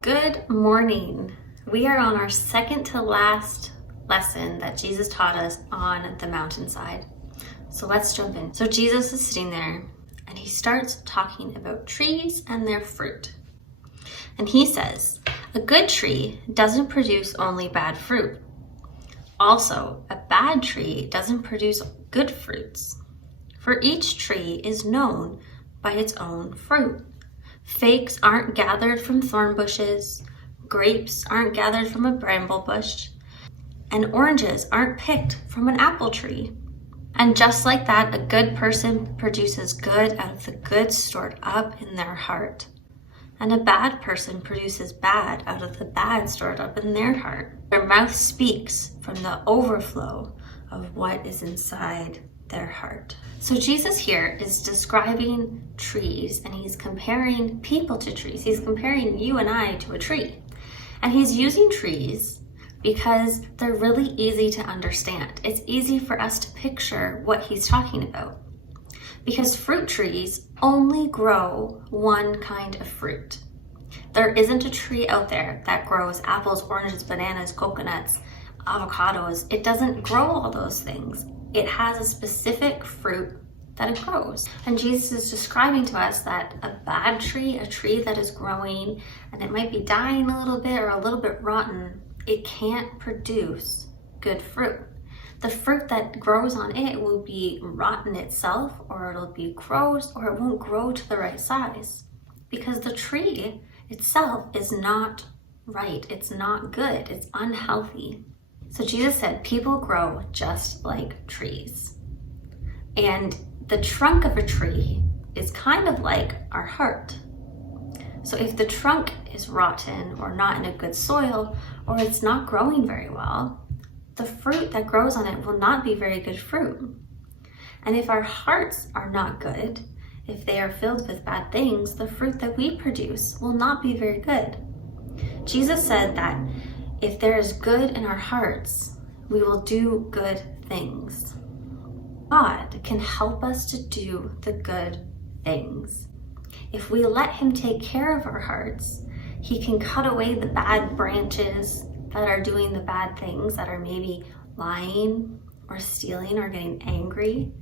Good morning. We are on our second to last lesson that Jesus taught us on the mountainside. So let's jump in. So Jesus is sitting there and he starts talking about trees and their fruit. And he says, a good tree doesn't produce only bad fruit. Also, a bad tree doesn't produce good fruits. For each tree is known by its own fruit. Figs aren't gathered from thorn bushes, grapes aren't gathered from a bramble bush, and oranges aren't picked from an apple tree. And just like that, a good person produces good out of the good stored up in their heart. And a bad person produces bad out of the bad stored up in their heart. Their mouth speaks from the overflow of what is inside their heart. So Jesus here is describing trees and he's comparing people to trees. He's comparing you and I to a tree. And he's using trees because they're really easy to understand. It's easy for us to picture what he's talking about. Because fruit trees only grow one kind of fruit. There isn't a tree out there that grows apples, oranges, bananas, coconuts, avocados. It doesn't grow all those things. It has a specific fruit that it grows. And Jesus is describing to us that a bad tree, a tree that is growing and it might be dying a little bit or a little bit rotten, it can't produce good fruit. The fruit that grows on it will be rotten itself, or it'll be gross, or it won't grow to the right size. Because the tree itself is not right. It's not good. It's unhealthy. So Jesus said people grow just like trees. And the trunk of a tree is kind of like our heart. So if the trunk is rotten or not in a good soil, or it's not growing very well, the fruit that grows on it will not be very good fruit. And if our hearts are not good, if they are filled with bad things, the fruit that we produce will not be very good. Jesus said that if there is good in our hearts, we will do good things. God can help us to do the good things. If we let him take care of our hearts, he can cut away the bad branches that are doing the bad things, that are maybe lying or stealing or getting angry.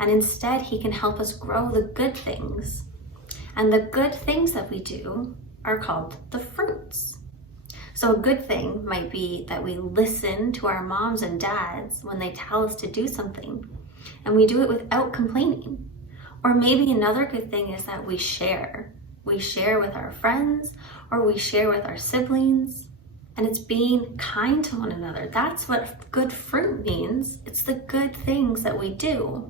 And instead, he can help us grow the good things. And the good things that we do are called the fruits. So a good thing might be that we listen to our moms and dads when they tell us to do something, and we do it without complaining. Or maybe another good thing is that we share. We share with our friends, or we share with our siblings, and it's being kind to one another. That's what good fruit means. It's the good things that we do.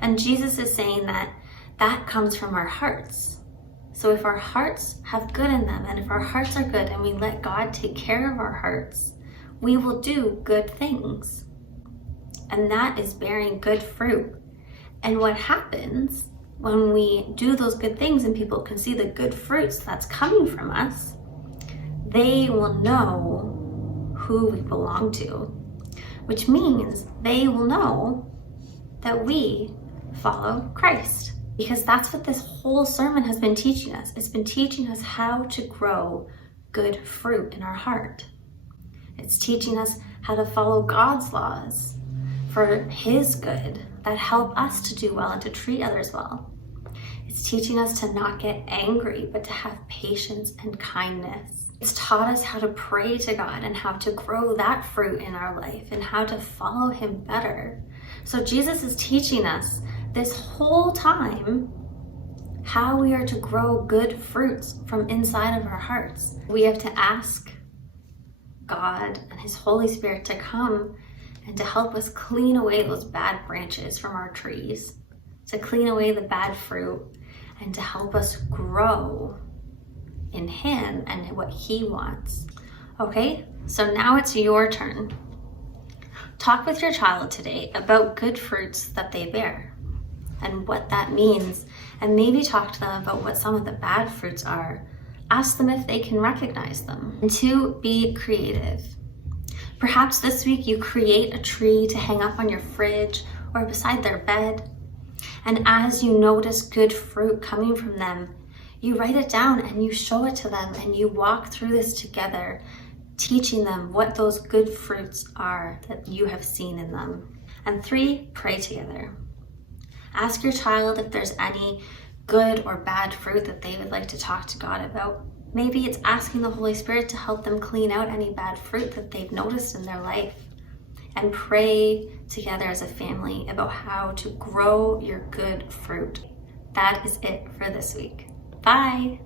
And Jesus is saying that that comes from our hearts. So if our hearts have good in them, and if our hearts are good and we let God take care of our hearts, we will do good things. And that is bearing good fruit. And what happens when we do those good things and people can see the good fruits that's coming from us, they will know who we belong to, which means they will know that we follow Christ. Because that's what this whole sermon has been teaching us. It's been teaching us how to grow good fruit in our heart. It's teaching us how to follow God's laws for his good that help us to do well and to treat others well. It's teaching us to not get angry, but to have patience and kindness. It's taught us how to pray to God and how to grow that fruit in our life and how to follow him better. So Jesus is teaching us this whole time how we are to grow good fruits from inside of our hearts. We have to ask God and his Holy Spirit to come and to help us clean away those bad branches from our trees, to clean away the bad fruit, and to help us grow in him and what he wants. Okay, so now it's your turn. Talk with your child today about good fruits that they bear and what that means, and maybe talk to them about what some of the bad fruits are. Ask them if they can recognize them. And 2, be creative. Perhaps this week you create a tree to hang up on your fridge or beside their bed. And as you notice good fruit coming from them, You write it down and you show it to them and you walk through this together, teaching them what those good fruits are that you have seen in them. And 3, pray together. Ask your child if there's any good or bad fruit that they would like to talk to God about. Maybe it's asking the Holy Spirit to help them clean out any bad fruit that they've noticed in their life. And pray together as a family about how to grow your good fruit. That is it for this week. Bye.